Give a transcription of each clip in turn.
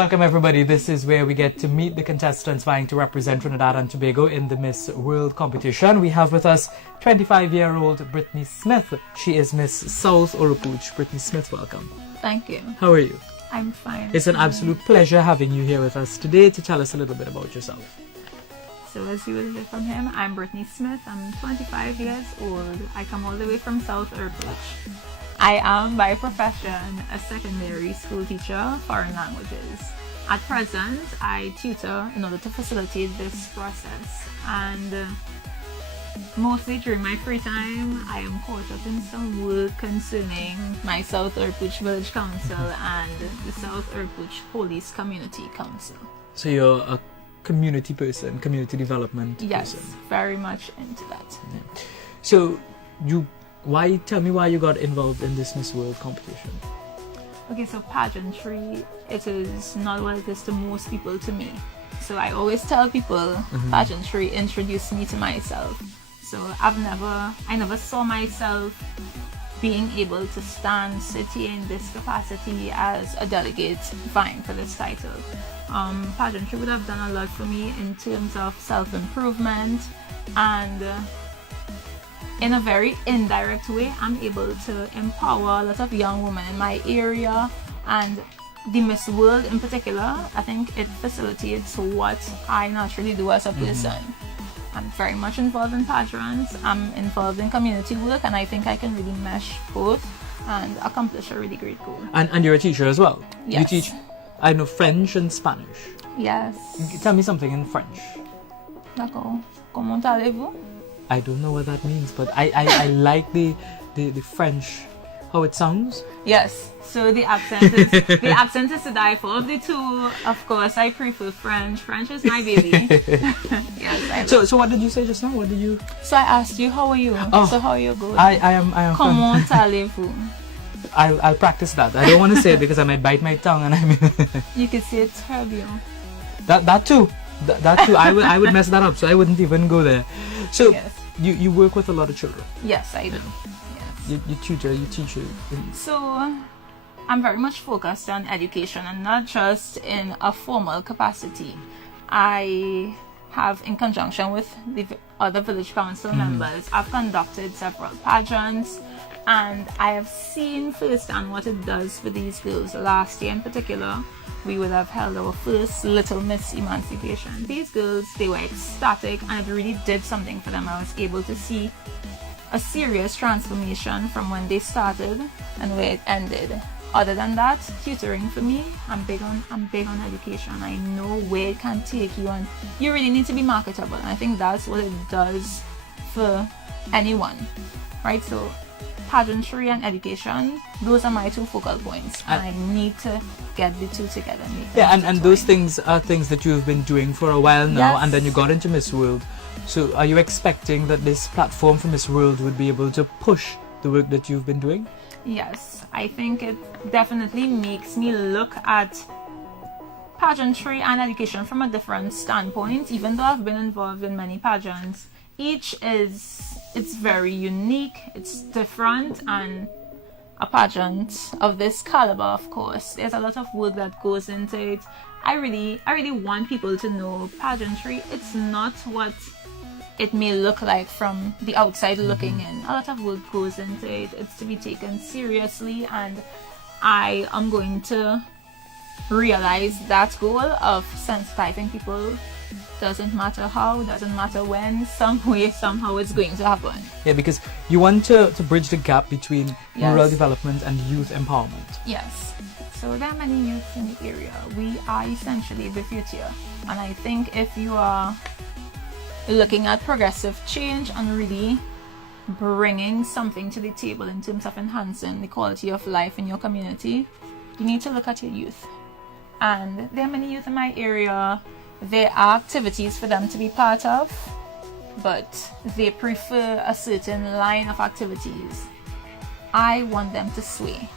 Welcome everybody. This is where we get to meet the contestants vying to represent Trinidad and Tobago in the Miss World competition. We have with us 25-year-old Britney Smith. She is Miss South Oropouche. Britney Smith, welcome. Thank you. How are you? I'm fine. It's an absolute pleasure having you here with us today to tell us a little bit about yourself. So as you will hear from him, I'm Britney Smith. I'm 25 years old. I come all the way from South Oropouche. I am by profession a secondary school teacher, foreign languages. At present, I tutor in order to facilitate this process, and mostly during my free time, I am caught up in some work concerning my South Oropouche Village Council and the South Oropouche Police Community Council. So you're a community person, community development person. Yes, very much into that. Yeah. So tell me why you got involved in this Miss World competition? Okay, so pageantry, it is not what it is to most people to me. So I always tell people pageantry introduced me to myself. So I never saw myself being able to stand, sit here in this capacity as a delegate vying for this title. Pageantry would have done a lot for me in terms of self-improvement, and in a very indirect way, I'm able to empower a lot of young women in my area, and the Miss World in particular, I think it facilitates what I naturally do as a person. I'm very much involved in pageants, I'm involved in community work, and I think I can really mesh both and accomplish a really great goal. And you're a teacher as well? Yes. You teach, I know, French and Spanish. Yes. Tell me something in French. D'accord. Comment allez-vous? I don't know what that means, but I like the French, how it sounds. Yes, so the accent is to die for. Of the two, of course, I prefer French. French is my baby. Yes. So what did you say just now? What did you? So I asked you, how are you? Oh, so how are you going? I am. Comment allez-vous? I'll practice that. I don't want to say it because I might bite my tongue, and I mean. You could say it's très bien. That too. That too. I would mess that up, so I wouldn't even go there. So yes. you work with a lot of children. Yes, I do. Yes. You tutor, you teach. So I'm very much focused on education, and not just in a formal capacity. I have, in conjunction with the other village council members, I've conducted several pageants, and I have seen firsthand what it does for these girls. Last year in particular, we would have held our first Little Miss Emancipation. These girls, they were ecstatic, and it really did something for them. I was able to see a serious transformation from when they started and where it ended. Other than that, tutoring for me, I'm big on education. I know where it can take you, and you really need to be marketable. And I think that's what it does for anyone, right? So pageantry and education, those are my two focal points, and I need to get the two together. And those things are things that you've been doing for a while now, yes. And then you got into Miss World. So are you expecting that this platform for Miss World would be able to push the work that you've been doing? Yes, I think it definitely makes me look at pageantry and education from a different standpoint. Even though I've been involved in many pageants, it's very unique, it's different, and a pageant of this caliber, of course, there's a lot of work that goes into it. I really want people to know pageantry, it's not what it may look like from the outside looking in. A lot of work goes into it. It's to be taken seriously, and I am going to realize that goal of sensitizing people. Doesn't matter how, doesn't matter when, some way, somehow it's going to happen. Yeah, because you want to bridge the gap between yes. rural development and youth empowerment. Yes. So there are many youths in the area. We are essentially the future. And I think if you are looking at progressive change and really bringing something to the table in terms of enhancing the quality of life in your community, you need to look at your youth. And there are many youth in my area. There are activities for them to be part of, but they prefer a certain line of activities. I want them to sway,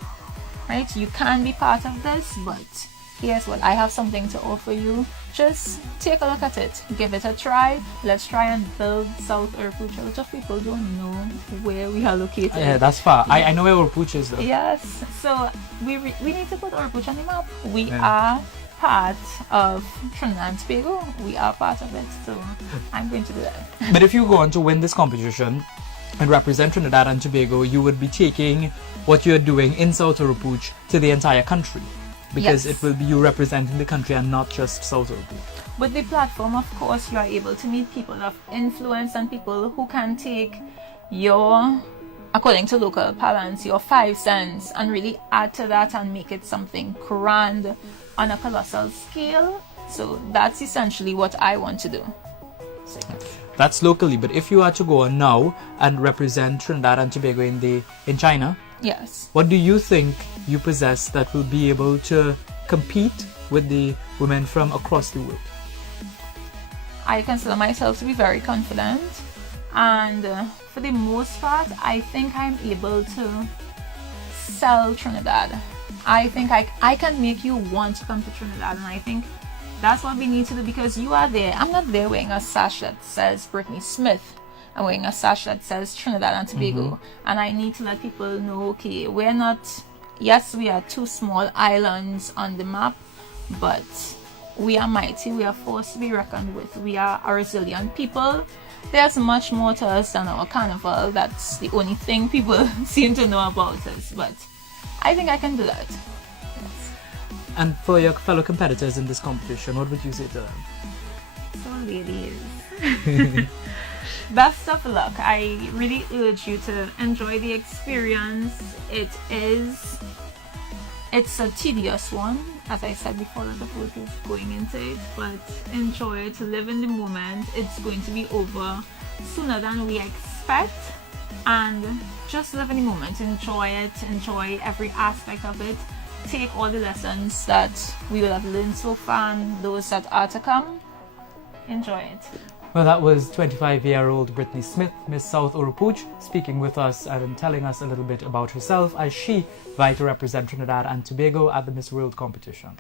right? You can be part of this, but here's what, I have something to offer you. Just take a look at it, give it a try. Let's try and build South Oropouche. A lot of people don't know where we are located. Yeah, that's far. Yeah. I know where Oropouche is though. Yes, so we need to put Oropouche on the map. We are part of Trinidad and Tobago. We are part of it, so I'm going to do that. But if you go on to win this competition and represent Trinidad and Tobago, you would be taking what you're doing in South Oropouche to the entire country. Because Yes. it will be you representing the country and not just South Oropouche. With the platform, of course, you are able to meet people of influence and people who can take your, according to local parlance, your 5 cents and really add to that and make it something grand on a colossal scale. So that's essentially what I want to do. So, That's locally, but if you are to go on now and represent Trinidad and Tobago in China, yes. what do you think you possess that will be able to compete with the women from across the world? I consider myself to be very confident, and for the most part, I think I'm able to sell Trinidad. I think I can make you want to come to Trinidad, and I think that's what we need to do, because you are there. I'm not there wearing a sash that says Britney Smith. I'm wearing a sash that says Trinidad and Tobago, and I need to let people know, okay, we're not, yes, we are 2 small islands on the map, but we are mighty, we are forced to be reckoned with, we are a resilient people. There's much more to us than our carnival. That's the only thing people seem to know about us, but I think I can do that. Yes. And for your fellow competitors in this competition, what would you say to them? So ladies, best of luck. I really urge you to enjoy the experience. It's a tedious one, as I said before, that the work is going into it, but enjoy it, live in the moment. It's going to be over sooner than we expect, and just live in the moment. Enjoy it, enjoy every aspect of it. Take all the lessons that we will have learned so far and those that are to come. Enjoy it. Well, that was 25-year-old Britney Smith, Miss South Oropouche, speaking with us and telling us a little bit about herself as she vied to represent Trinidad and Tobago at the Miss World competition.